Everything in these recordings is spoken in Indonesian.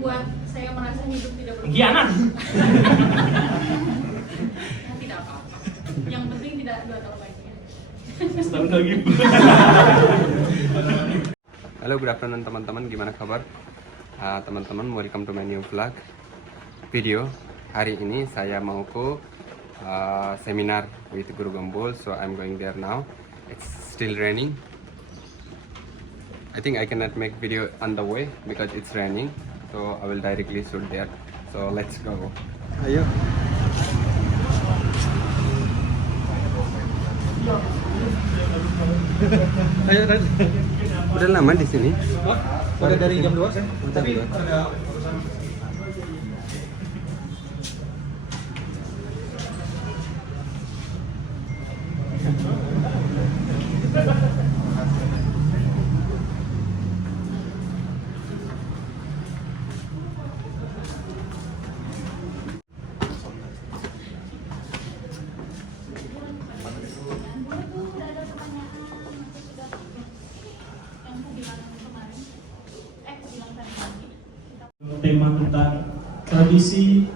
buat saya merasa hidup tidak berguna. Pengkhianat. Tidak apa-apa. Yang penting tidak 2 tahun lagi. Setahun lagi. Halo, good afternoon teman-teman, gimana kabar? Teman-teman, welcome to my new vlog video. Hari ini saya mau ke seminar with Guru Gembul, so I'm going there now. It's still raining. I think I cannot make video on the way because it's raining, so I will directly shoot there. So let's go. Ayo. Ayo, udah lama di sini? Udah dari jam 2 saya. Tapi tema tentang tradisi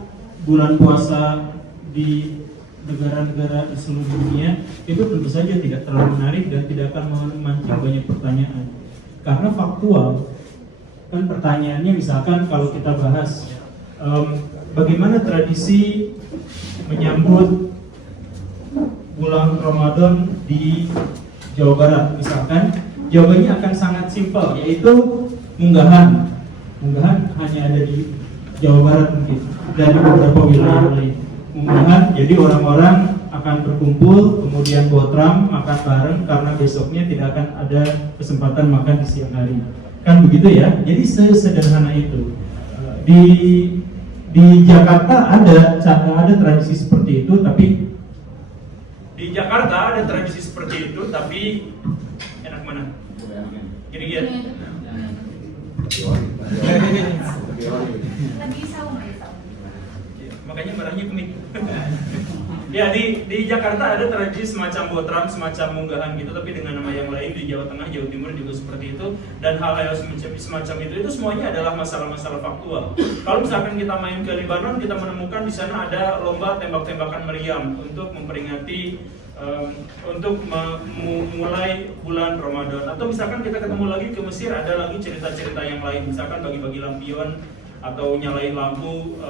bulan puasa di negara-negara di seluruh dunia itu tentu saja tidak terlalu menarik dan tidak akan memancing banyak pertanyaan karena faktual. Kan pertanyaannya misalkan kalau kita bahas bagaimana tradisi menyambut bulan Ramadan di Jawa Barat misalkan, jawabannya akan sangat simpel, yaitu munggahan hanya ada di Jawa Barat mungkin dan di beberapa wilayah lain. Munggahan, jadi orang-orang akan berkumpul, kemudian botram, makan bareng karena besoknya tidak akan ada kesempatan makan di siang hari. Kan begitu ya? Jadi sesederhana itu. Di Jakarta ada tradisi seperti itu, tapi Di Jakarta ada tradisi seperti itu, tapi enak mana? Gini-gini. Lagi saum. Makanya marahnya kemik. Ya, di Jakarta ada tradisi semacam botram, semacam munggahan gitu, tapi dengan nama yang lain. Di Jawa Tengah, Jawa Timur juga seperti itu, dan hal-hal semacam itu semuanya adalah masalah-masalah faktual. Kalau misalkan kita main ke Lebanon, kita menemukan di sana ada lomba tembak-tembakan meriam untuk memperingati untuk memulai bulan Ramadan. Atau misalkan kita ketemu lagi ke Mesir, ada lagi cerita-cerita yang lain, misalkan bagi-bagi lampion atau nyalain lampu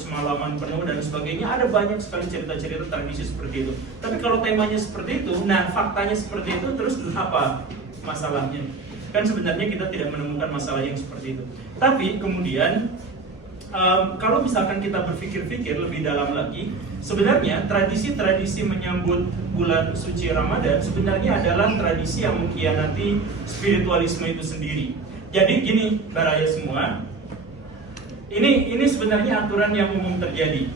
semalaman penuh dan sebagainya. Ada banyak sekali cerita-cerita tradisi seperti itu. Tapi kalau temanya seperti itu, nah faktanya seperti itu, terus apa masalahnya? Kan sebenarnya kita tidak menemukan masalah yang seperti itu. Tapi kemudian kalau misalkan kita berpikir-pikir lebih dalam lagi, sebenarnya tradisi-tradisi menyambut bulan suci Ramadan sebenarnya adalah tradisi yang mengkhianati spiritualisme itu sendiri. Jadi gini, baraya semua, ini sebenarnya aturan yang umum terjadi.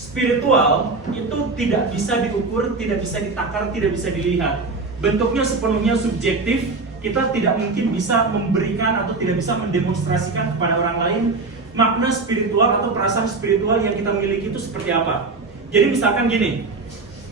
Spiritual itu tidak bisa diukur, tidak bisa ditakar, tidak bisa dilihat. Bentuknya sepenuhnya subjektif. Kita tidak mungkin bisa memberikan atau tidak bisa mendemonstrasikan kepada orang lain makna spiritual atau perasaan spiritual yang kita miliki itu seperti apa. Jadi misalkan gini,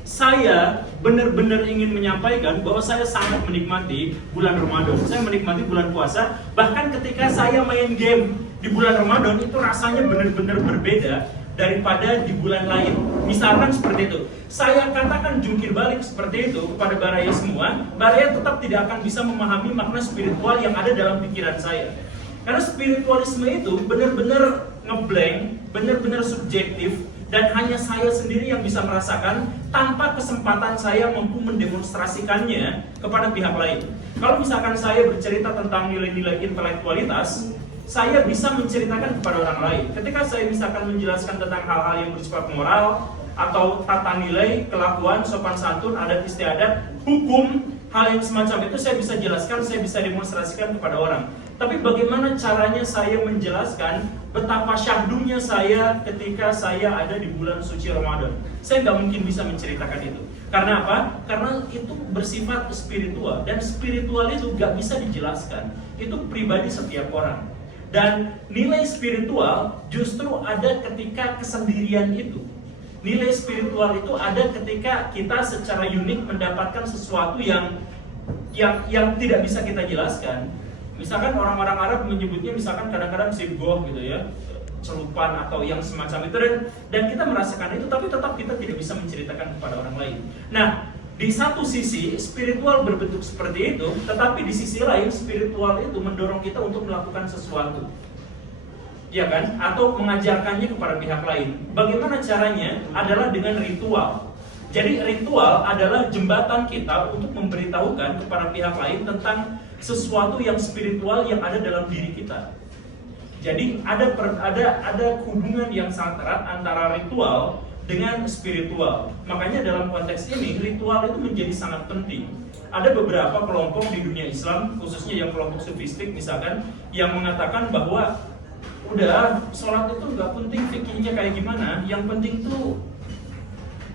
saya benar-benar ingin menyampaikan bahwa saya sangat menikmati bulan Ramadan. Saya menikmati bulan puasa. Bahkan ketika saya main game di bulan Ramadan itu rasanya benar-benar berbeda daripada di bulan lain. Misalkan seperti itu. Saya katakan jungkir balik seperti itu kepada baraya semua. Baraya tetap tidak akan bisa memahami makna spiritual yang ada dalam pikiran saya. Karena spiritualisme itu benar-benar ngeblank, benar-benar subjektif, dan hanya saya sendiri yang bisa merasakan tanpa kesempatan saya mampu mendemonstrasikannya kepada pihak lain. Kalau misalkan saya bercerita tentang nilai-nilai intelektualitas, saya bisa menceritakan kepada orang lain. Ketika saya misalkan menjelaskan tentang hal-hal yang bersifat moral atau tata nilai, kelakuan, sopan santun, adat istiadat, hukum, hal yang semacam itu saya bisa jelaskan, saya bisa demonstrasikan kepada orang. Tapi bagaimana caranya saya menjelaskan betapa syahdunya saya ketika saya ada di bulan suci Ramadan? Saya nggak mungkin bisa menceritakan itu. Karena apa? Karena itu bersifat spiritual, dan spiritual itu nggak bisa dijelaskan. Itu pribadi setiap orang. Dan nilai spiritual justru ada ketika kesendirian itu. Nilai spiritual itu ada ketika kita secara unik mendapatkan sesuatu yang tidak bisa kita jelaskan. Misalkan orang-orang Arab menyebutnya misalkan kadang-kadang sibgoh gitu ya, celupan atau yang semacam itu, dan kita merasakan itu, tapi tetap kita tidak bisa menceritakan kepada orang lain. Nah, di satu sisi spiritual berbentuk seperti itu, tetapi di sisi lain spiritual itu mendorong kita untuk melakukan sesuatu, ya kan? Atau mengajarkannya kepada pihak lain. Bagaimana caranya? Adalah dengan ritual. Jadi ritual adalah jembatan kita untuk memberitahukan kepada pihak lain tentang sesuatu yang spiritual yang ada dalam diri kita. Jadi ada hubungan yang sangat erat antara ritual dengan spiritual. Makanya dalam konteks ini ritual itu menjadi sangat penting. Ada beberapa kelompok di dunia Islam, khususnya yang kelompok sufistik misalkan, yang mengatakan bahwa udah sholat itu nggak penting fikihnya kayak gimana, yang penting tuh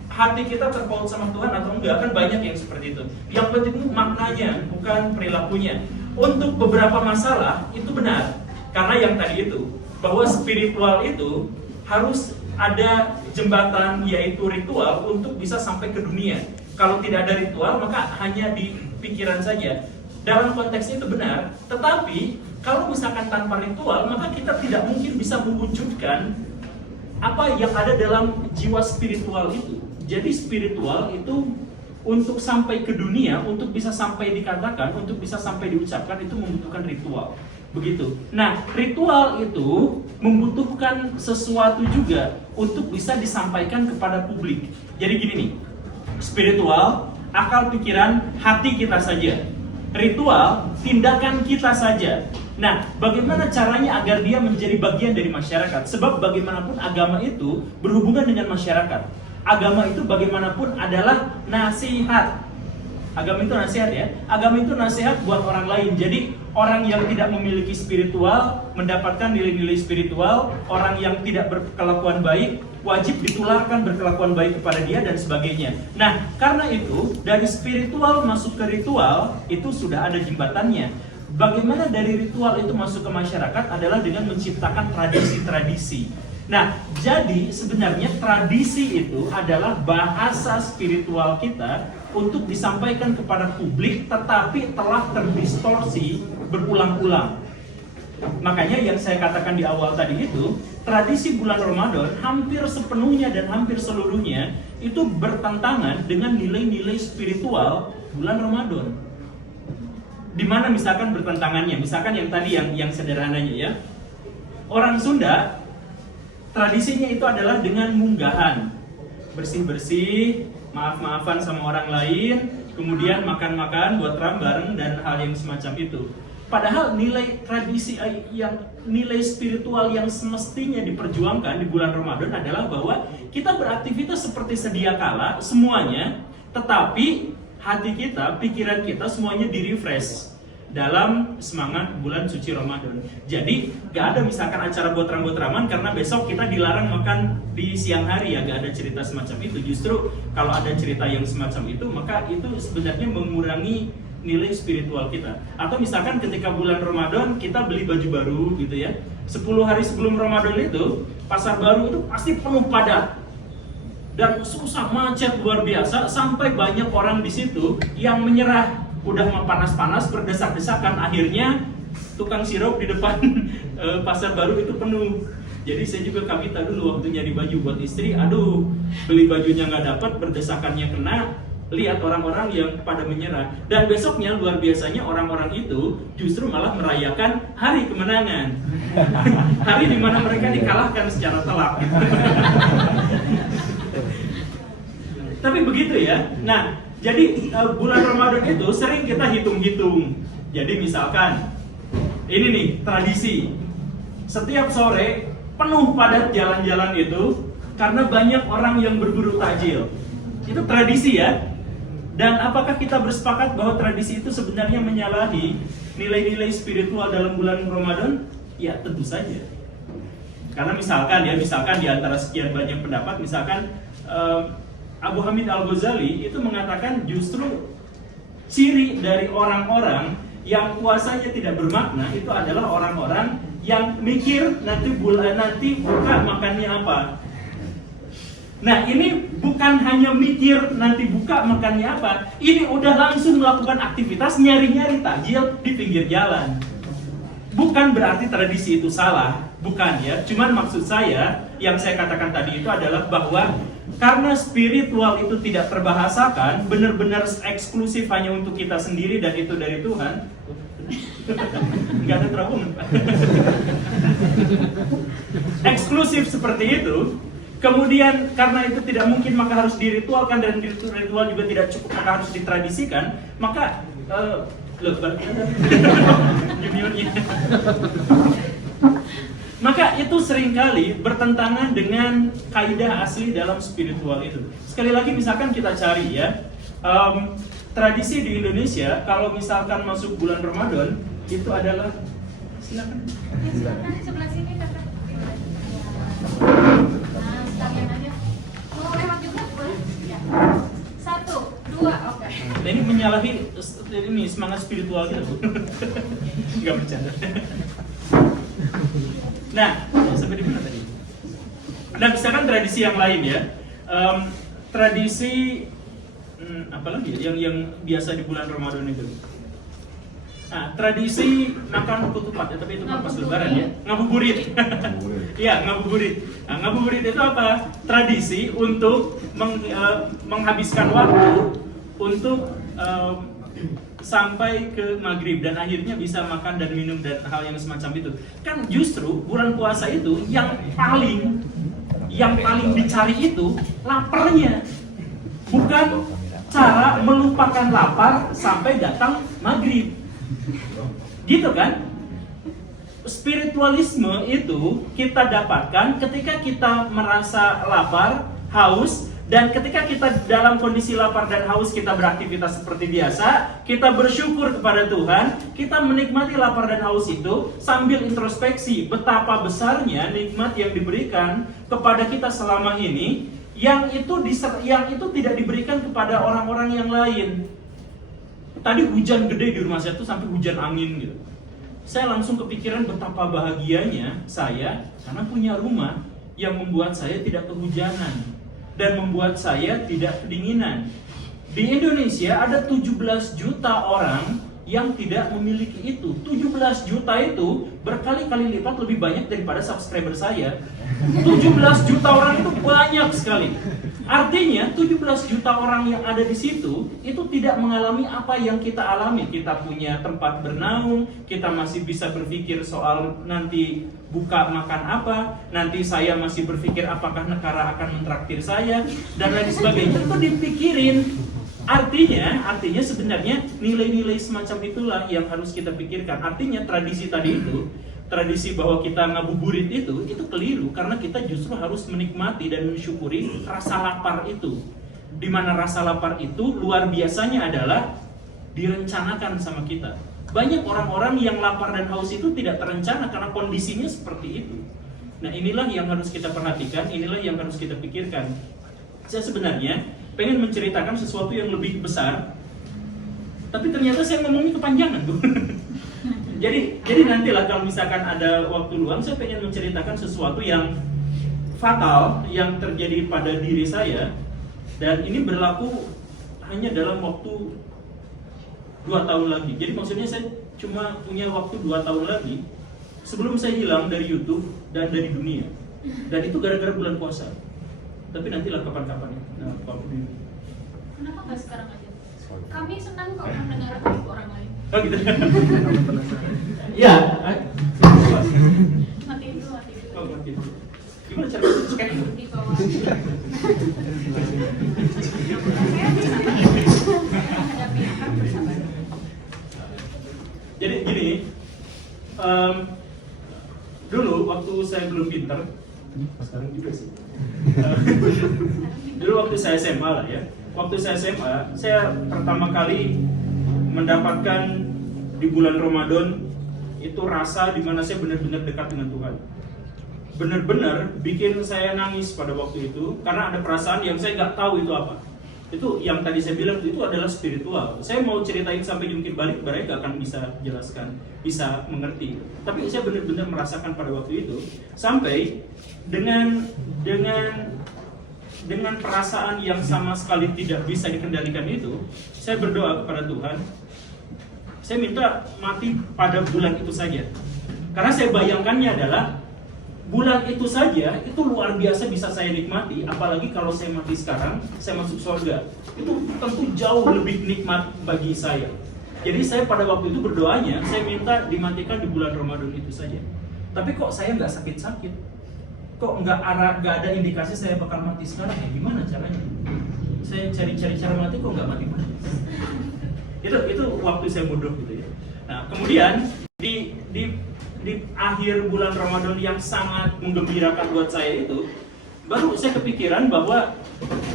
hati kita terpaut sama Tuhan atau enggak. Kan banyak yang seperti itu. Yang penting itu maknanya, bukan perilakunya. Untuk beberapa masalah itu benar, karena yang tadi itu, bahwa spiritual itu harus ada jembatan, yaitu ritual, untuk bisa sampai ke dunia. Kalau tidak ada ritual, maka hanya di pikiran saja. Dalam konteks itu benar, tetapi kalau misalkan tanpa ritual, maka kita tidak mungkin bisa mewujudkan apa yang ada dalam jiwa spiritual itu. Jadi spiritual itu untuk sampai ke dunia, untuk bisa sampai dikatakan, untuk bisa sampai diucapkan, itu membutuhkan ritual. Begitu. Nah, ritual itu membutuhkan sesuatu juga untuk bisa disampaikan kepada publik. Jadi gini nih, spiritual, akal, pikiran, hati kita saja. Ritual, tindakan kita saja. Nah, bagaimana caranya agar dia menjadi bagian dari masyarakat? Sebab bagaimanapun agama itu berhubungan dengan masyarakat. Agama itu bagaimanapun adalah nasihat. Agama itu nasihat ya. Agama itu nasihat buat orang lain. Jadi orang yang tidak memiliki spiritual mendapatkan nilai-nilai spiritual. Orang yang tidak berkelakuan baik wajib ditularkan berkelakuan baik kepada dia dan sebagainya. Nah, karena itu dari spiritual masuk ke ritual itu sudah ada jembatannya. Bagaimana dari ritual itu masuk ke masyarakat adalah dengan menciptakan tradisi-tradisi. Nah, jadi sebenarnya tradisi itu adalah bahasa spiritual kita untuk disampaikan kepada publik, tetapi telah terdistorsi berulang-ulang. Makanya yang saya katakan di awal tadi itu, tradisi bulan Ramadan hampir sepenuhnya dan hampir seluruhnya itu bertentangan dengan nilai-nilai spiritual bulan Ramadan. Di mana misalkan bertentangannya, misalkan yang tadi yang sederhananya ya, orang Sunda tradisinya itu adalah dengan munggahan, bersih-bersih, maaf-maafan sama orang lain, kemudian makan-makan, buat ram bareng dan hal yang semacam itu. Padahal nilai tradisi yang nilai spiritual yang semestinya diperjuangkan di bulan Ramadan adalah bahwa kita beraktivitas seperti sedia kala semuanya, tetapi hati kita, pikiran kita semuanya di-refresh dalam semangat bulan suci Ramadan. Jadi gak ada misalkan acara buat rambut-raman karena besok kita dilarang makan di siang hari, ya gak ada cerita semacam itu. Justru kalau ada cerita yang semacam itu, maka itu sebenarnya mengurangi nilai spiritual kita. Atau misalkan ketika bulan Ramadan kita beli baju baru gitu ya, 10 hari sebelum Ramadan itu pasar baru itu pasti penuh padat dan susah, macet luar biasa, sampai banyak orang di situ yang menyerah. Udah mau panas-panas, berdesak-desakan, akhirnya tukang sirup di depan pasar baru itu penuh. Jadi saya juga kabita dulu waktu nyari baju buat istri, aduh beli bajunya nggak dapat, berdesakannya kena, lihat orang-orang yang pada menyerah. Dan besoknya luar biasanya orang-orang itu justru malah merayakan hari kemenangan. Hari dimana mereka dikalahkan secara telak. Tapi begitu ya. Nah, jadi bulan Ramadan itu sering kita hitung-hitung. Jadi misalkan ini nih tradisi, setiap sore penuh padat jalan-jalan itu karena banyak orang yang berburu takjil. Itu tradisi ya. Dan apakah kita bersepakat bahwa tradisi itu sebenarnya menyalahi nilai-nilai spiritual dalam bulan Ramadan? Ya tentu saja. Karena misalkan di antara sekian banyak pendapat, misalkan Abu Hamid Al-Ghazali itu mengatakan justru ciri dari orang-orang yang puasanya tidak bermakna itu adalah orang-orang yang mikir nanti buka makannya apa. Nah, ini bukan hanya mikir nanti buka makannya apa, ini udah langsung melakukan aktivitas nyari-nyari takjil di pinggir jalan. bukan berarti tradisi itu salah, bukan ya. Cuman maksud saya, yang saya katakan tadi itu adalah bahwa karena spiritual itu tidak terbahasakan, benar-benar eksklusif hanya untuk kita sendiri dan itu dari Tuhan. Nggak ada terhubungan, Pak. Eksklusif seperti itu. Kemudian karena itu tidak mungkin maka harus diritualkan, dan ritual juga tidak cukup maka harus ditradisikan. Maka juniornya. Maka itu seringkali bertentangan dengan kaidah asli dalam spiritual itu. Sekali lagi misalkan kita cari ya, tradisi di Indonesia kalau misalkan masuk bulan Ramadan itu adalah, silakan. Sebelah sini kakak. Nah, sekalian aja. Mau lewat juga boleh? Ya. 1, 2, oke. Nah, ini menyalahi ini semangat spiritual kita, Bu. Enggak bercanda. Nah, sampai di mana tadi? Nah, misalkan tradisi yang lain ya. Tradisi apa lagi ya? Yang biasa di bulan Ramadan itu. Nah, tradisi makan ketupat ya, tapi itu kan pas lebaran ya. Ngabuburit. Iya, ngabuburit. Nah, ngabuburit itu apa? Tradisi untuk menghabiskan waktu untuk sampai ke maghrib dan akhirnya bisa makan dan minum dan hal yang semacam itu. Kan justru bulan puasa itu yang paling dicari itu laparnya, bukan cara melupakan lapar sampai datang maghrib, gitu kan? Spiritualisme itu kita dapatkan ketika kita merasa lapar, haus. Dan ketika kita dalam kondisi lapar dan haus, kita beraktivitas seperti biasa, kita bersyukur kepada Tuhan, kita menikmati lapar dan haus itu sambil introspeksi betapa besarnya nikmat yang diberikan kepada kita selama ini, yang itu tidak diberikan kepada orang-orang yang lain. Tadi hujan gede di rumah saya tuh sampai hujan angin gitu. Saya langsung kepikiran betapa bahagianya saya karena punya rumah yang membuat saya tidak kehujanan dan membuat saya tidak kedinginan. Di Indonesia ada 17 juta orang yang tidak memiliki itu. 17 juta itu berkali-kali lipat lebih banyak daripada subscriber saya. 17 juta orang itu banyak sekali. Artinya 17 juta orang yang ada di situ itu tidak mengalami apa yang kita alami. Kita punya tempat bernaung, kita masih bisa berpikir soal nanti buka makan apa, nanti saya masih berpikir apakah negara akan mentraktir saya dan lain sebagainya. Itu dipikirin. Artinya sebenarnya nilai-nilai semacam itulah yang harus kita pikirkan. Artinya tradisi tadi itu, tradisi bahwa kita ngabuburit itu keliru karena kita justru harus menikmati dan mensyukuri rasa lapar itu. Di mana rasa lapar itu luar biasanya adalah direncanakan sama kita. Banyak orang-orang yang lapar dan haus itu tidak terencana karena kondisinya seperti itu. Nah, inilah yang harus kita perhatikan, inilah yang harus kita pikirkan. Saya sebenarnya pengen menceritakan sesuatu yang lebih besar, tapi ternyata saya ngomongnya kepanjangan, Bu. Jadi nantilah kalau misalkan ada waktu luang, saya pengen menceritakan sesuatu yang fatal yang terjadi pada diri saya, dan ini berlaku hanya dalam waktu 2 tahun lagi. Jadi maksudnya saya cuma punya waktu 2 tahun lagi sebelum saya hilang dari YouTube dan dari dunia. Dan itu gara-gara bulan puasa. Tapi nantilah kapan-kapan ya. Nah, kenapa nggak sekarang aja? Kami senang kok mendengar aib orang lain. oh gitu. Ya, Matiin dulu, matiin dulu. Oh, gitu. Gimana cara cek? Di bawah. Saya bisa menghadapi akan bersabar. Jadi gini, dulu waktu saya belum pinter, sekarang juga sih. Dulu waktu saya SMA lah ya. Waktu saya SMA, saya pertama kali mendapatkan di bulan Ramadan itu rasa di mana saya benar-benar dekat dengan Tuhan. Benar-benar bikin saya nangis pada waktu itu karena ada perasaan yang saya nggak tahu itu apa. Itu yang tadi saya bilang itu adalah spiritual. Saya mau ceritain sampai jungkir balik, mereka akan bisa jelaskan, bisa mengerti. Tapi saya benar-benar merasakan pada waktu itu sampai dengan perasaan yang sama sekali tidak bisa dikendalikan itu, saya berdoa kepada Tuhan. Saya minta mati pada bulan itu saja. Karena saya bayangkannya adalah bulan itu saja itu luar biasa bisa saya nikmati, apalagi kalau saya mati sekarang, saya masuk surga. Itu tentu jauh lebih nikmat bagi saya. Jadi saya pada waktu itu berdoanya, saya minta dimatikan di bulan Ramadan itu saja. Tapi kok saya nggak sakit-sakit? Kok nggak ada indikasi saya bakal mati sekarang? Ya gimana caranya? Saya cari-cari cara mati kok nggak mati-mati. Itu waktu saya bodoh gitu ya. Nah kemudian di akhir bulan Ramadan yang sangat menggembirakan buat saya itu, baru saya kepikiran bahwa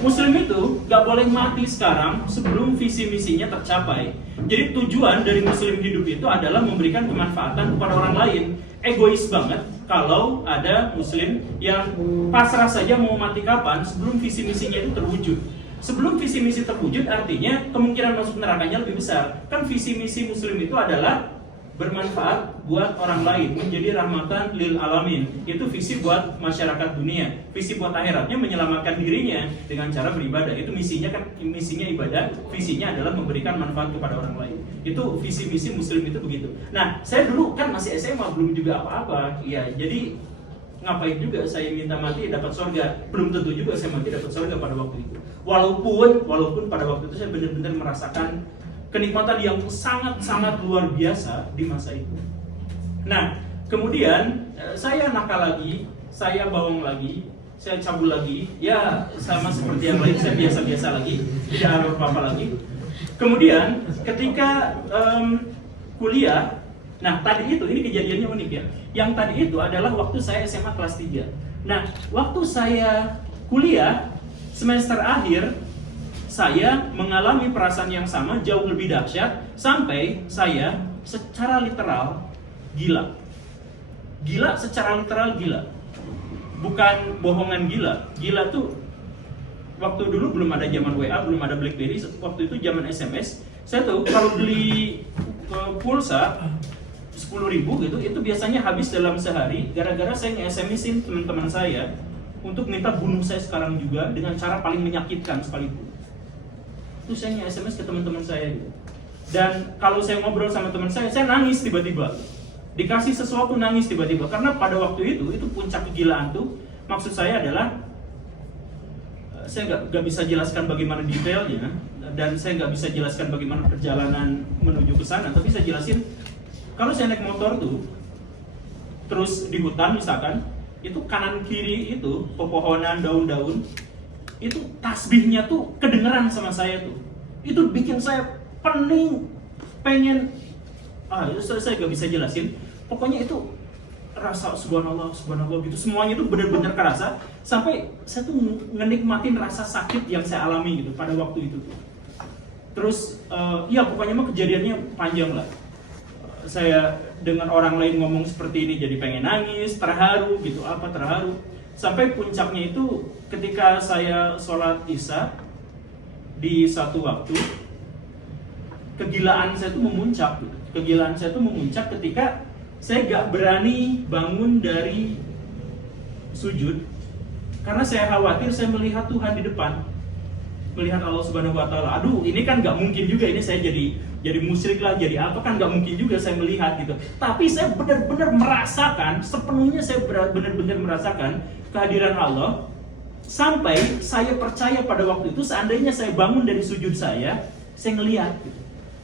Muslim itu gak boleh mati sekarang sebelum visi misinya tercapai. Jadi tujuan dari Muslim hidup itu adalah memberikan kemanfaatan kepada orang lain. Egois banget kalau ada Muslim yang pasrah saja mau mati kapan sebelum visi misinya itu terwujud. Sebelum visi misi terwujud artinya kemungkinan masuk nerakanya lebih besar. Kan visi misi Muslim itu adalah bermanfaat buat orang lain, menjadi rahmatan lil alamin. Itu visi buat masyarakat dunia. Visi buat akhiratnya menyelamatkan dirinya dengan cara beribadah. Itu misinya ibadah, visinya adalah memberikan manfaat kepada orang lain. Itu visi misi Muslim itu begitu. Nah, saya dulu kan masih SMA, belum juga apa-apa. Ya, jadi ngapain juga saya minta mati dapat surga? Belum tentu juga saya mati dapat surga pada waktu itu. Walaupun pada waktu itu saya benar-benar merasakan kenikmatan yang sangat-sangat luar biasa di masa itu. Nah, kemudian saya nakal lagi, saya bawang lagi, saya cabul lagi, ya sama seperti yang lain, saya biasa-biasa lagi, tidak ada apa-apa lagi. Kemudian ketika kuliah, nah tadi itu, ini kejadiannya unik ya. Yang tadi itu adalah waktu saya SMA kelas 3. Nah, waktu saya kuliah, semester akhir, saya mengalami perasaan yang sama, jauh lebih dahsyat, sampai saya secara literal gila. Gila secara literal gila. Bukan bohongan gila. Gila tuh waktu dulu belum ada zaman WA, belum ada BlackBerry, waktu itu zaman SMS. Saya tuh kalau beli pulsa 10.000 gitu, itu biasanya habis dalam sehari gara-gara saya nge-SMS-in teman-teman saya untuk minta bunuh saya sekarang juga dengan cara paling menyakitkan sekalipun. Itu saya nge-SMS ke teman-teman saya gitu. Dan kalau saya ngobrol sama teman saya nangis tiba-tiba. Dikasih sesuatu nangis tiba-tiba. Karena pada waktu itu puncak kegilaan tuh, maksud saya adalah saya nggak bisa jelaskan bagaimana detailnya, dan saya nggak bisa jelaskan bagaimana perjalanan menuju ke sana. Tapi saya jelasin, kalau saya naik motor tuh, terus di hutan misalkan, itu kanan kiri itu pepohonan, daun-daun, itu tasbihnya tuh kedengeran sama saya tuh. Itu bikin saya pening, pengen, itu saya gak bisa jelasin. Pokoknya itu rasa subhanallah gitu, semuanya itu benar-benar kerasa. Sampai saya tuh ngenikmatin rasa sakit yang saya alami gitu pada waktu itu tuh. Terus, ya pokoknya mah kejadiannya panjang lah. Saya dengan orang lain ngomong seperti ini jadi pengen nangis, terharu gitu, terharu. Sampai puncaknya itu ketika saya sholat isya di satu waktu, kegilaan saya itu memuncak. Kegilaan saya itu memuncak ketika saya gak berani bangun dari sujud karena saya khawatir saya melihat Tuhan di depan, melihat Allah Subhanahu Wa Taala. Aduh, ini kan gak mungkin juga, ini saya jadi musyrik lah, jadi apa, kan gak mungkin juga saya melihat gitu. Tapi saya benar-benar merasakan, sepenuhnya saya benar-benar merasakan kehadiran Allah, sampai saya percaya pada waktu itu seandainya saya bangun dari sujud saya ngelihat gitu.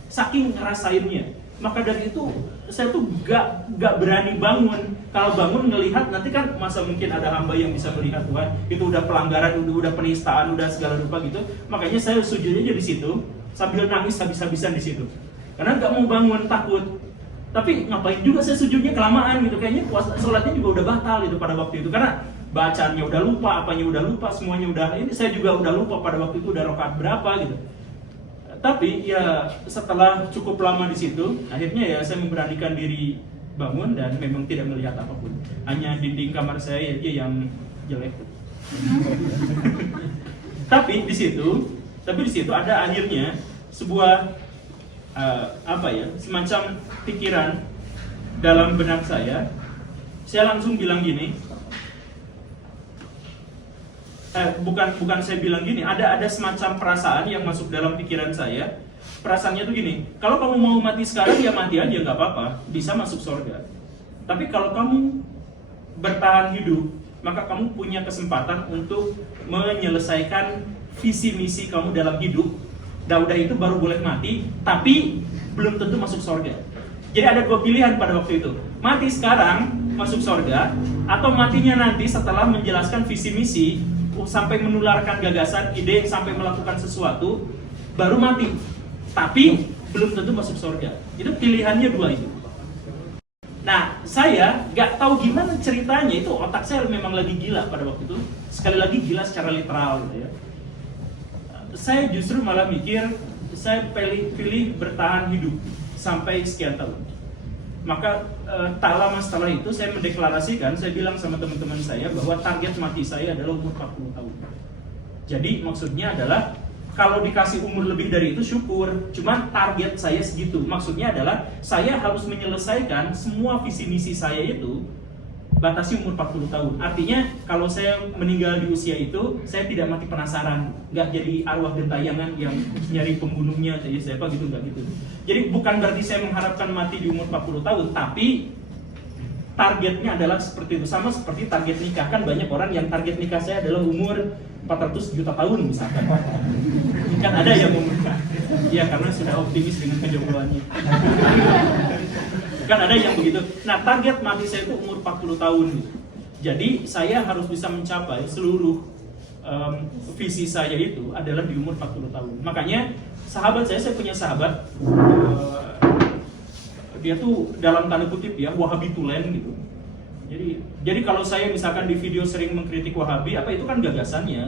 Saking ngerasainnya. Maka dari itu saya tuh gak berani bangun. Kalau bangun ngelihat, nanti kan masa mungkin ada hamba yang bisa melihat Tuhan, itu udah pelanggaran, udah penistaan, udah segala rupa gitu. Makanya saya sujudnya di situ sambil nangis habis-habisan di situ. Karena gak mau bangun, takut. Tapi ngapain juga saya sujudnya kelamaan gitu, kayaknya sholatnya juga udah batal gitu pada waktu itu. Karena bacaannya udah lupa, apanya udah lupa, semuanya udah, ini saya juga udah lupa pada waktu itu udah rakaat berapa gitu. Tapi ya setelah cukup lama di situ, akhirnya ya saya memberanikan diri bangun dan memang tidak melihat apapun. Hanya dinding kamar saya aja yang jelek. Tapi di situ ada akhirnya sebuah semacam pikiran dalam benak saya. Saya langsung bilang gini. Bukan saya bilang gini, ada semacam perasaan yang masuk dalam pikiran saya. Perasaannya tuh gini, kalau kamu mau mati sekarang ya mati aja, nggak apa-apa, bisa masuk surga. Tapi kalau kamu bertahan hidup, maka kamu punya kesempatan untuk menyelesaikan visi misi kamu dalam hidup. Udah itu baru boleh mati, tapi belum tentu masuk surga. Jadi ada dua pilihan pada waktu itu. Mati sekarang masuk surga, atau matinya nanti setelah menjelaskan visi misi sampai menularkan gagasan, ide, sampai melakukan sesuatu, baru mati. Tapi belum tentu masuk surga. Itu pilihannya dua itu. Nah, saya nggak tahu gimana ceritanya, itu otak saya memang lagi gila pada waktu itu. Sekali lagi gila secara literal gitu ya. Saya justru malah mikir, saya pilih bertahan hidup sampai sekian tahun. Maka tak lama setelah itu saya mendeklarasikan, saya bilang sama teman-teman saya bahwa target mati saya adalah umur 40 tahun. Jadi maksudnya adalah kalau dikasih umur lebih dari itu syukur, cuman target saya segitu. Maksudnya adalah saya harus menyelesaikan semua visi misi saya itu batasi umur 40 tahun. Artinya kalau saya meninggal di usia itu, saya tidak mati penasaran, nggak jadi arwah gentayangan yang nyari pembunuhnya, jadi siapa gitu, nggak gitu. Jadi bukan berarti saya mengharapkan mati di umur 40 tahun, tapi targetnya adalah seperti itu. Sama seperti target nikah, kan banyak orang yang target nikah saya adalah umur 400 juta tahun misalkan. Kan ada yang mau menikah, ya karena sudah optimis dengan kejombloannya. Kan ada yang begitu. Nah, target mati saya itu umur 40 tahun. Jadi saya harus bisa mencapai seluruh visi saya itu adalah di umur 40 tahun. Makanya sahabat saya punya sahabat, dia tuh dalam tanda kutip ya Wahabi tulen gitu. Jadi kalau saya misalkan di video sering mengkritik Wahabi, apa itu kan gagasannya.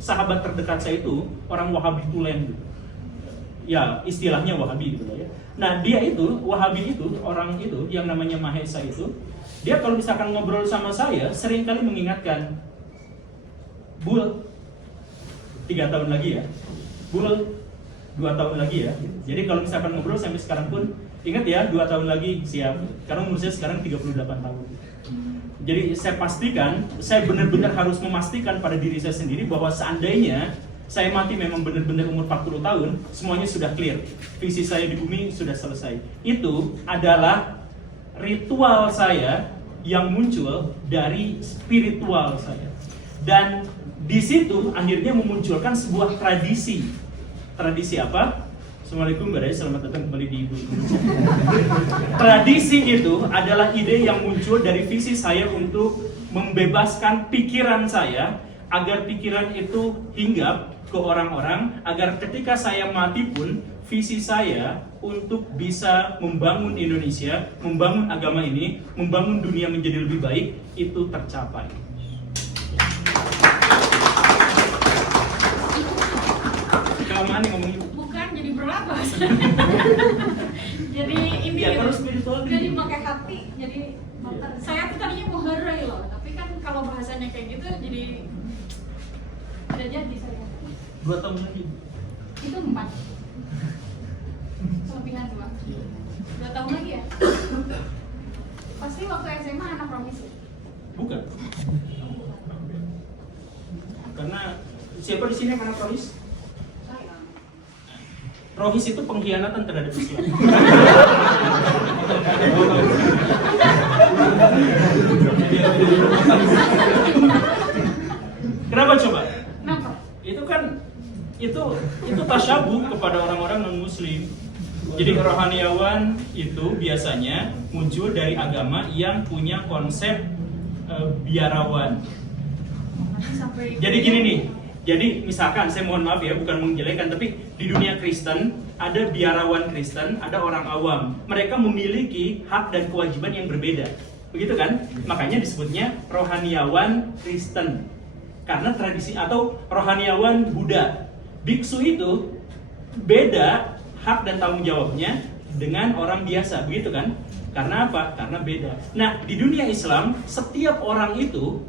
Sahabat terdekat saya itu orang Wahabi tulen gitu. Ya istilahnya Wahabi gitu ya. Nah dia itu, Wahabi itu, orang itu yang namanya Mahesa itu, dia kalau misalkan ngobrol sama saya, sering kali mengingatkan, Bul, 3 tahun lagi ya, Bul, 2 tahun lagi ya. Jadi kalau misalkan ngobrol sampai sekarang pun, ingat ya 2 tahun lagi siap, karena umur saya sekarang 38 tahun. Jadi saya pastikan, saya benar-benar harus memastikan pada diri saya sendiri bahwa seandainya saya mati memang benar-benar umur 40 tahun, semuanya sudah clear. Visi saya di bumi sudah selesai. Itu adalah ritual saya yang muncul dari spiritual saya. Dan di situ akhirnya memunculkan sebuah tradisi. Tradisi apa? Assalamualaikum guys, selamat datang kembali di Ibu Indonesia. Tradisi itu adalah ide yang muncul dari visi saya untuk membebaskan pikiran saya agar pikiran itu hinggap ke orang-orang, agar ketika saya mati pun visi saya untuk bisa membangun Indonesia, membangun agama ini, membangun dunia menjadi lebih baik itu tercapai. Kelamaan nih ngomong itu. Bukan jadi berlapas. Jadi ini ya, kalau spiritual jadi pakai hati. Jadi saya tuh tadinya mau harai loh, tapi kan kalau bahasanya kayak gitu jadi tidak jadi saya. 2 tahun lagi. Itu 4. Kelebihan 2. 2 tahun lagi ya? Pasti waktu SMA anak Romis. Bukan. Karena siapa di sini yang anak Romis? Saya. Rohis itu pengkhianatan terhadap Islam. Kenapa coba? Kenapa? Itu kan itu tasyabuh kepada orang-orang non muslim. Jadi rohaniawan itu biasanya muncul dari agama yang punya konsep biarawan. Jadi gini nih. Jadi misalkan, saya mohon maaf ya, bukan menjelekan, tapi di dunia Kristen ada biarawan Kristen, ada orang awam. Mereka memiliki hak dan kewajiban yang berbeda, begitu kan? Makanya disebutnya rohaniawan Kristen, karena tradisi atau rohaniawan Buddha. Biksu itu beda hak dan tanggung jawabnya dengan orang biasa, begitu kan? Karena apa? Karena beda. Nah, di dunia Islam setiap orang itu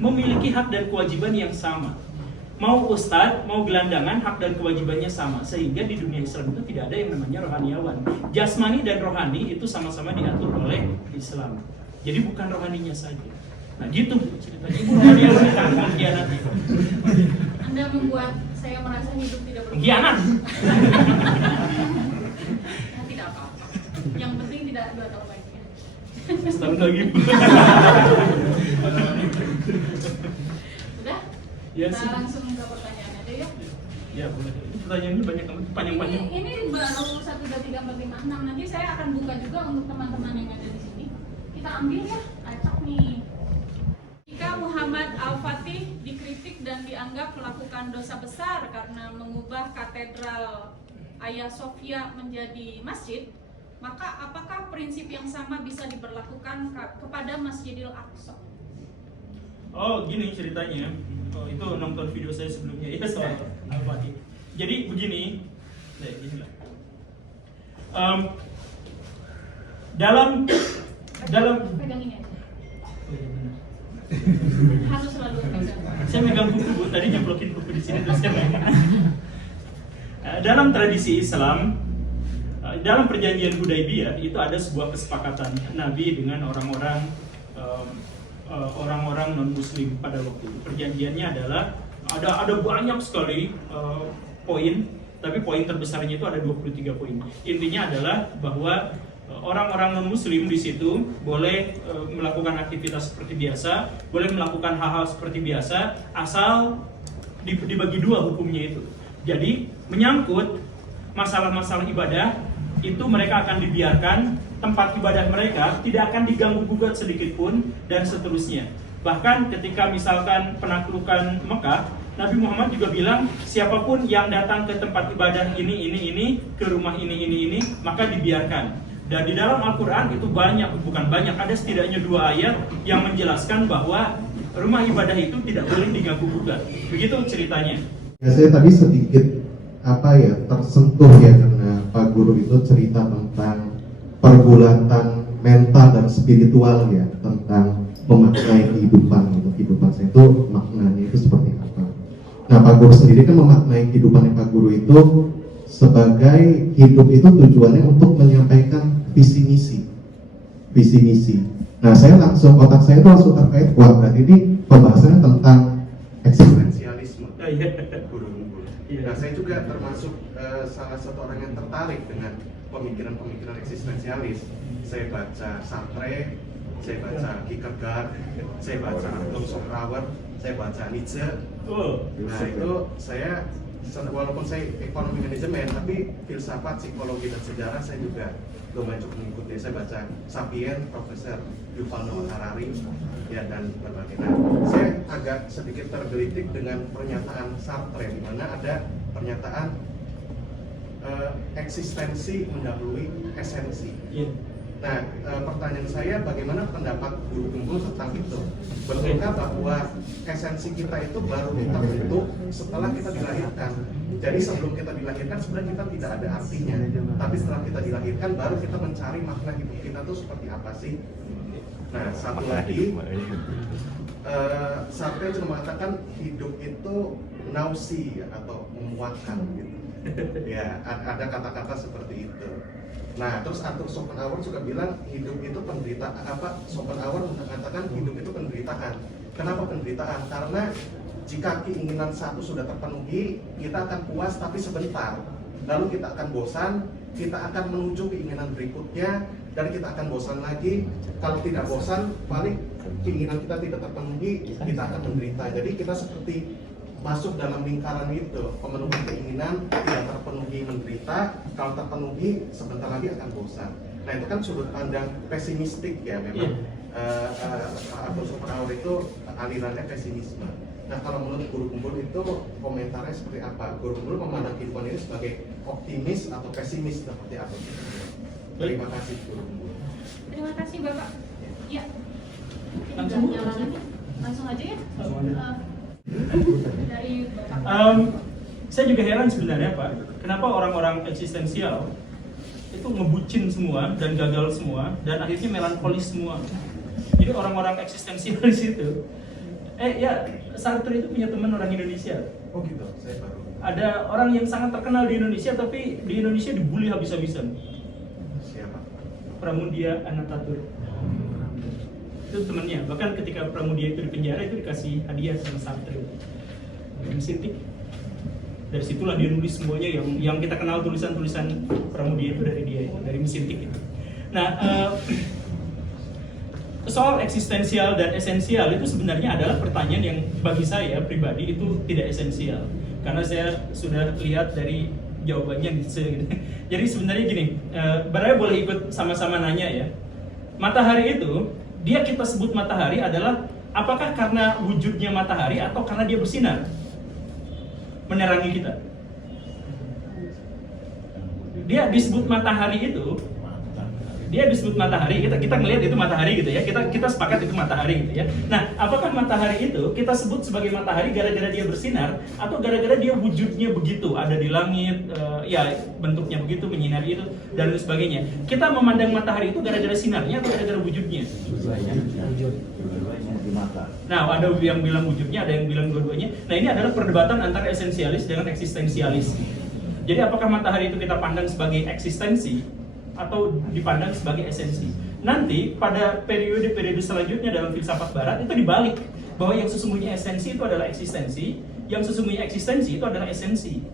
memiliki hak dan kewajiban yang sama. Mau ustadz, mau gelandangan, hak dan kewajibannya sama. Sehingga di dunia Islam itu tidak ada yang namanya rohaniawan. Jasmani dan rohani itu sama-sama diatur oleh Islam. Jadi bukan rohaninya saja. Nah gitu ceritanya. Ibu rohaniawan itu pengkhianat. Anda membuat saya merasa hidup tidak berguna. Pengkhianat. Tidak apa-apa. Yang penting tidak 2 tahun lagi. Setahun lagi. Udah? Ya Kita sih. langsung ke pertanyaan aja ya. Ya boleh. Pertanyaannya banyak banget, panjang-panjang. Ini baru 1, 2, 3, 4, 5, 6. Nanti saya akan buka juga untuk teman-teman yang ada di sini. Kita ambil ya, acak nih. Jika Muhammad Al-Fatih dikritik dan dianggap melakukan dosa besar karena mengubah katedral Hagia Sophia menjadi masjid, maka apakah prinsip yang sama bisa diberlakukan kepada Masjidil Aqsa? Oh gini ceritanya. Oh itu nonton video saya sebelumnya ya soal Al-Fatih. Jadi begini, ginilah. Dalam Pegang ini aja. Harus selalu pegang. Saya megang buku, Bu. Tadi nyemplokin buku di sini terus saya megang. Dalam tradisi Islam, dalam perjanjian Hudaybiyah itu ada sebuah kesepakatan Nabi dengan orang-orang non Muslim pada waktu itu. Perjanjiannya adalah ada banyak sekali poin, tapi poin terbesarnya itu ada 23 poin. Intinya adalah bahwa orang-orang non-muslim di situ boleh melakukan aktivitas seperti biasa, boleh melakukan hal-hal seperti biasa, asal dibagi dua hukumnya itu. Jadi menyangkut masalah-masalah ibadah itu mereka akan dibiarkan, tempat ibadah mereka tidak akan diganggu gugat sedikit pun dan seterusnya. Bahkan ketika misalkan penaklukan Mekah, Nabi Muhammad juga bilang siapapun yang datang ke tempat ibadah ini, ke rumah ini, maka dibiarkan. Dan di dalam Al-Quran itu bukan banyak, ada setidaknya 2 ayat yang menjelaskan bahwa rumah ibadah itu tidak boleh diganggu gugat. Begitu ceritanya. Ya, saya tadi sedikit tersentuh ya karena Pak Guru itu cerita tentang pergulatan mental dan spiritual ya, tentang memaknai kehidupan saya itu maknanya itu seperti apa. Nah, Pak Guru sendiri kan memaknai kehidupannya Pak Guru itu sebagai hidup itu tujuannya untuk menyampaikan visi misi. Nah, otak saya itu langsung terkait, wah berarti ini pembahasannya tentang eksistensialisme. Guru. Nah, saya juga termasuk salah satu orang yang tertarik dengan pemikiran eksistensialis. Saya baca Sartre, saya baca Kierkegaard, saya baca Arthur Schopenhauer, saya baca Nietzsche. Nah, itu saya walaupun saya ekonomi manajemen, tapi filsafat, psikologi dan sejarah saya juga lumayan cukup mengikuti. Saya baca Sapiens, Profesor Yuval Noah Harari, ya, dan berbagai. Nah, saya agak sedikit tergelitik dengan pernyataan Sartre, di mana ada pernyataan eksistensi mendahului esensi. Nah, pertanyaan saya, bagaimana pendapat Guru Gembul tentang itu? Betulkah bahwa esensi kita itu baru kita bentuk setelah kita dilahirkan? Jadi sebelum kita dilahirkan sebenarnya kita tidak ada artinya, tapi setelah kita dilahirkan baru kita mencari makna hidup kita itu seperti apa sih? Nah, satu lagi, Sartre cuma mengatakan hidup itu nausi atau memuakkan gitu. Ya, ada kata-kata seperti itu. Nah, terus Arthur Schopenhauer juga bilang hidup itu penderitaan. Schopenhauer mengatakan hidup itu penderitaan. Kenapa penderitaan? Karena jika keinginan satu sudah terpenuhi, kita akan puas tapi sebentar. Lalu kita akan bosan, kita akan menuju keinginan berikutnya, dan kita akan bosan lagi. Kalau tidak bosan, paling keinginan kita tidak terpenuhi, kita akan menderita. Jadi kita seperti masuk dalam lingkaran itu, pemenuhan keinginan, tidak terpenuhi menderita, kalau terpenuhi sebentar lagi akan bosan. Nah, itu kan sudut pandang pesimistik ya memang. Arthur Schopenhauer itu alirannya pesimisme. Nah, kalau menurut Guru Gembul itu komentarnya seperti apa? Guru Gembul memandang kehidupan ini sebagai optimis atau pesimis seperti apa? Terima kasih Guru Gembul. Terima kasih Bapak. Ya. Langsung aja ya. Dari Bapak. Saya juga heran sebenarnya Pak, kenapa orang-orang eksistensial itu ngebucin semua dan gagal semua dan akhirnya melankolis semua. Jadi orang-orang eksistensialis itu, Sartre itu punya teman orang Indonesia. Oh gitu, saya baru. Ada orang yang sangat terkenal di Indonesia, tapi di Indonesia dibully habis-habisan. Siapa? Pramudia Anantatur. Itu temannya. Bahkan ketika Pramudia itu di penjara itu dikasih hadiah sama Sartre. Sintik. Dari situlah dia nulis semuanya yang kita kenal tulisan-tulisan Pramudia itu dari dia, dari Mesin Tik itu. Nah, soal eksistensial dan esensial itu sebenarnya adalah pertanyaan yang bagi saya pribadi itu tidak esensial, karena saya sudah lihat dari jawabannya gitu. Jadi sebenarnya gini, barangkali boleh ikut sama-sama nanya ya. Matahari itu, dia kita sebut matahari adalah apakah karena wujudnya matahari atau karena dia bersinar menerangi kita? Dia disebut matahari itu, kita ngelihat itu matahari gitu ya, kita sepakat itu matahari gitu ya. Nah, apakah matahari itu kita sebut sebagai matahari gara-gara dia bersinar atau gara-gara dia wujudnya begitu, ada di langit, ya bentuknya begitu, menyinari itu dan lain sebagainya. Kita memandang matahari itu gara-gara sinarnya atau gara-gara wujudnya? Nah, ada yang bilang wujudnya, ada yang bilang dua-duanya. Nah, ini adalah perdebatan antara esensialis dengan eksistensialis. Jadi apakah matahari itu kita pandang sebagai eksistensi atau dipandang sebagai esensi? Nanti pada periode-periode selanjutnya dalam filsafat barat itu dibalik, bahwa yang sesungguhnya esensi itu adalah eksistensi, yang sesungguhnya eksistensi itu adalah esensi.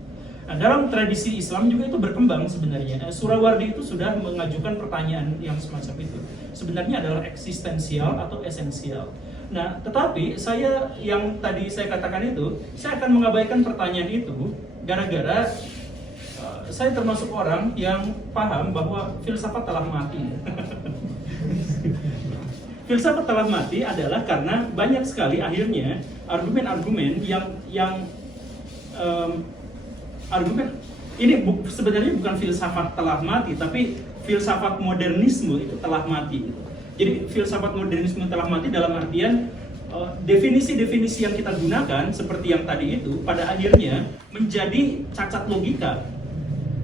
Nah, dalam tradisi Islam juga itu berkembang sebenarnya. Surawardi itu sudah mengajukan pertanyaan yang semacam itu. Sebenarnya adalah eksistensial atau esensial. Nah, tetapi saya yang tadi saya katakan itu, saya akan mengabaikan pertanyaan itu gara-gara saya termasuk orang yang paham bahwa filsafat telah mati. Filsafat telah mati adalah karena banyak sekali akhirnya argumen-argumen yang argumen ini sebenarnya bukan filsafat telah mati, tapi filsafat modernisme itu telah mati. Jadi filsafat modernisme telah mati dalam artian definisi-definisi yang kita gunakan seperti yang tadi itu pada akhirnya menjadi cacat logika.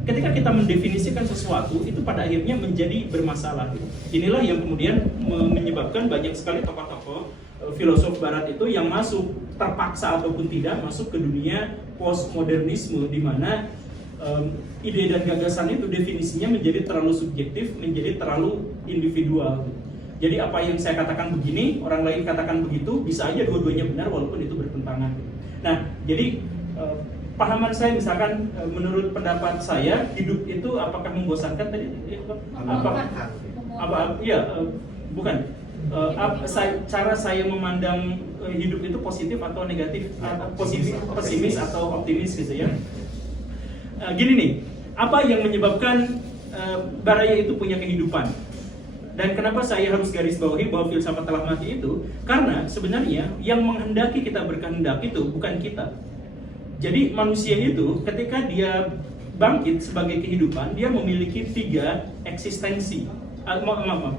Ketika kita mendefinisikan sesuatu itu pada akhirnya menjadi bermasalah. Inilah yang kemudian menyebabkan banyak sekali tokoh-tokoh filosof barat itu yang masuk terpaksa ataupun tidak masuk ke dunia postmodernisme, di mana ide dan gagasan itu definisinya menjadi terlalu subjektif, menjadi terlalu individual. Jadi apa yang saya katakan begini, orang lain katakan begitu, bisa aja dua-duanya benar walaupun itu bertentangan. Nah, jadi pahaman saya misalkan menurut pendapat saya hidup itu apakah membosankan tadi? Bukan. Cara saya memandang hidup itu positif atau negatif, pesimis atau optimis gitu ya. Gini nih, apa yang menyebabkan Baraya itu punya kehidupan? Dan kenapa saya harus garis bawahi bahwa filsafat telah mati itu? Karena sebenarnya yang menghendaki kita berkehendak itu bukan kita. Jadi manusia itu ketika dia bangkit sebagai kehidupan, dia memiliki tiga eksistensi,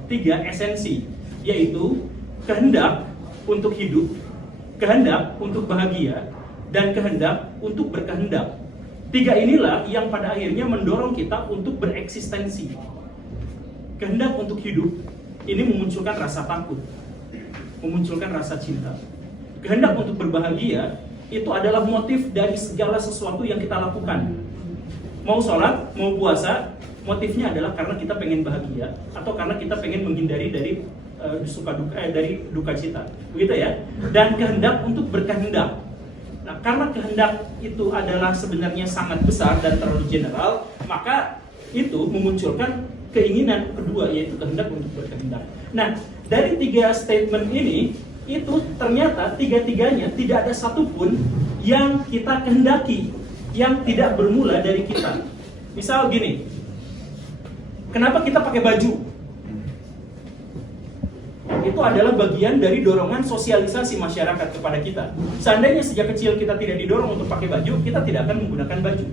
tiga esensi, yaitu kehendak untuk hidup, kehendak untuk bahagia, dan kehendak untuk berkehendak. Tiga inilah yang pada akhirnya mendorong kita untuk bereksistensi. Kehendak untuk hidup ini memunculkan rasa takut, memunculkan rasa cinta. Kehendak untuk berbahagia itu adalah motif dari segala sesuatu yang kita lakukan. Mau sholat, mau puasa, motifnya adalah karena kita pengen bahagia atau karena kita pengen menghindari dari dari duka cita, begitu ya. Dan kehendak untuk berkehendak. Nah, karena kehendak itu adalah sebenarnya sangat besar dan terlalu general, maka itu memunculkan keinginan kedua, yaitu kehendak untuk berkehendak. Nah, dari tiga statement ini, itu ternyata tiga-tiganya tidak ada satupun yang kita kehendaki, yang tidak bermula dari kita. Misal gini, kenapa kita pakai baju? Itu adalah bagian dari dorongan sosialisasi masyarakat kepada kita. Seandainya sejak kecil kita tidak didorong untuk pakai baju, kita tidak akan menggunakan baju.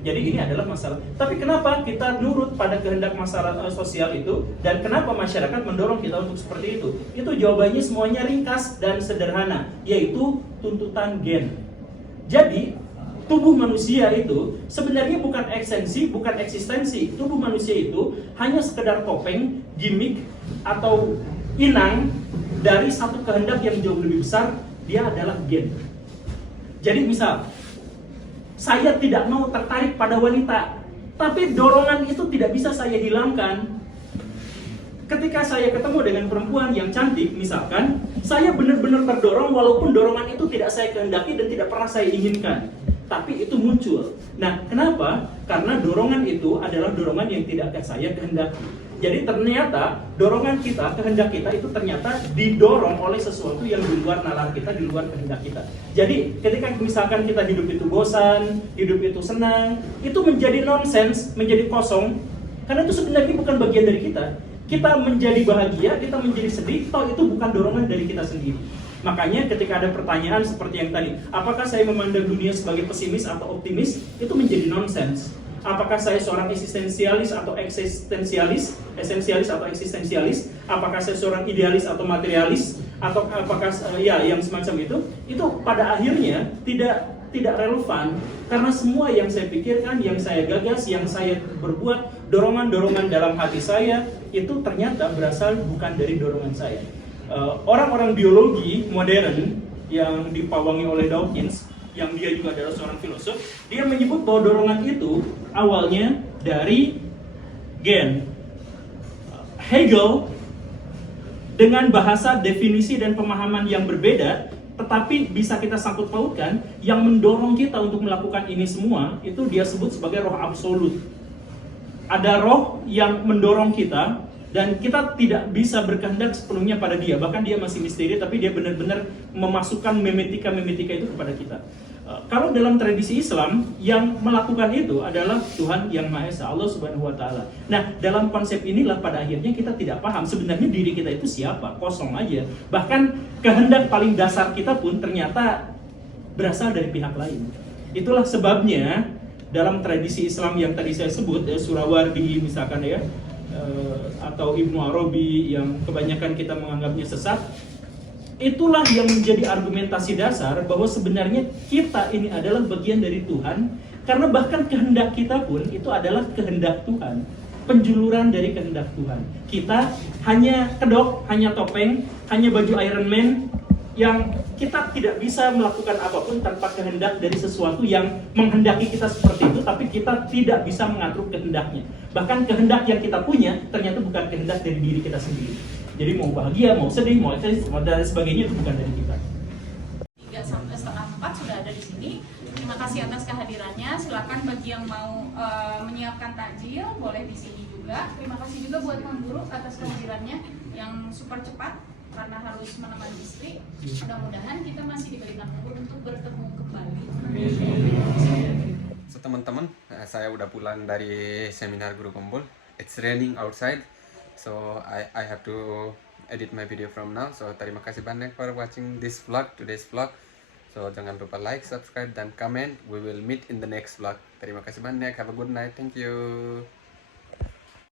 Jadi ini adalah masalah. Tapi kenapa kita nurut pada kehendak masalah sosial itu, dan kenapa masyarakat mendorong kita untuk seperti itu? Itu jawabannya semuanya ringkas dan sederhana, yaitu tuntutan gen. Jadi tubuh manusia itu sebenarnya bukan esensi, bukan eksistensi. Tubuh manusia itu hanya sekedar topeng, gimmick, atau inang dari satu kehendak yang jauh lebih besar. Dia adalah gen. Jadi misal, saya tidak mau tertarik pada wanita, tapi dorongan itu tidak bisa saya hilangkan. Ketika saya ketemu dengan perempuan yang cantik, misalkan, saya benar-benar terdorong walaupun dorongan itu tidak saya kehendaki dan tidak pernah saya inginkan. Tapi itu muncul. Nah, kenapa? Karena dorongan itu adalah dorongan yang tidak akan saya kehendaki. Jadi ternyata dorongan kita, kehendak kita itu ternyata didorong oleh sesuatu yang di luar nalar kita, di luar kehendak kita. Jadi ketika misalkan kita hidup itu bosan, hidup itu senang, itu menjadi nonsens, menjadi kosong, karena itu sebenarnya bukan bagian dari kita. Kita menjadi bahagia, kita menjadi sedih, toh itu bukan dorongan dari kita sendiri. Makanya ketika ada pertanyaan seperti yang tadi, apakah saya memandang dunia sebagai pesimis atau optimis, itu menjadi nonsens. Apakah saya seorang eksistensialis atau eksistensialis, esensialis atau eksistensialis? Apakah saya seorang idealis atau materialis? Atau apakah ya yang semacam itu pada akhirnya tidak relevan, karena semua yang saya pikirkan, yang saya gagas, yang saya berbuat, dorongan-dorongan dalam hati saya itu ternyata berasal bukan dari dorongan saya. Orang-orang biologi modern yang dipawangi oleh Dawkins, yang dia juga adalah seorang filosof, dia menyebut bahwa dorongan itu awalnya dari gen. Hegel dengan bahasa, definisi, dan pemahaman yang berbeda, tetapi bisa kita sangkut pautkan, yang mendorong kita untuk melakukan ini semua, itu dia sebut sebagai roh absolut. Ada roh yang mendorong kita, dan kita tidak bisa berkehendak sepenuhnya pada dia. Bahkan dia masih misteri, tapi dia benar-benar memasukkan memetika itu kepada kita. Kalau dalam tradisi Islam, yang melakukan itu adalah Tuhan Yang Maha Esa, Allah Subhanahu wa Ta'ala. Nah, dalam konsep inilah pada akhirnya kita tidak paham sebenarnya diri kita itu siapa, kosong aja. Bahkan kehendak paling dasar kita pun ternyata berasal dari pihak lain. Itulah sebabnya dalam tradisi Islam yang tadi saya sebut, Surawardi misalkan ya, atau Ibnu Arabi yang kebanyakan kita menganggapnya sesat, itulah yang menjadi argumentasi dasar bahwa sebenarnya kita ini adalah bagian dari Tuhan, karena bahkan kehendak kita pun itu adalah kehendak Tuhan, penjuluran dari kehendak Tuhan. Kita hanya kedok, hanya topeng, hanya baju Iron Man, yang kita tidak bisa melakukan apapun tanpa kehendak dari sesuatu yang menghendaki kita seperti itu, tapi kita tidak bisa mengatur kehendaknya. Bahkan kehendak yang kita punya ternyata bukan kehendak dari diri kita sendiri. Jadi mau bahagia, mau sedih, mau dan sebagainya itu bukan dari kita. 3:30 sudah ada di sini. Terima kasih atas kehadirannya. Silakan bagi yang mau menyiapkan takjil boleh di sini juga. Terima kasih juga buat Mang Guru atas kehadirannya yang super cepat karena harus menemani istri. Mudah-mudahan kita masih diberikan umur untuk bertemu kembali. So teman-teman, saya udah pulang dari seminar Guru Gombol. It's raining outside, so I have to edit my video from now. So terima kasih banyak for watching today's vlog. So jangan lupa like, subscribe, dan comment. We will meet in the next vlog. Terima kasih banyak. Have a good night. Thank you.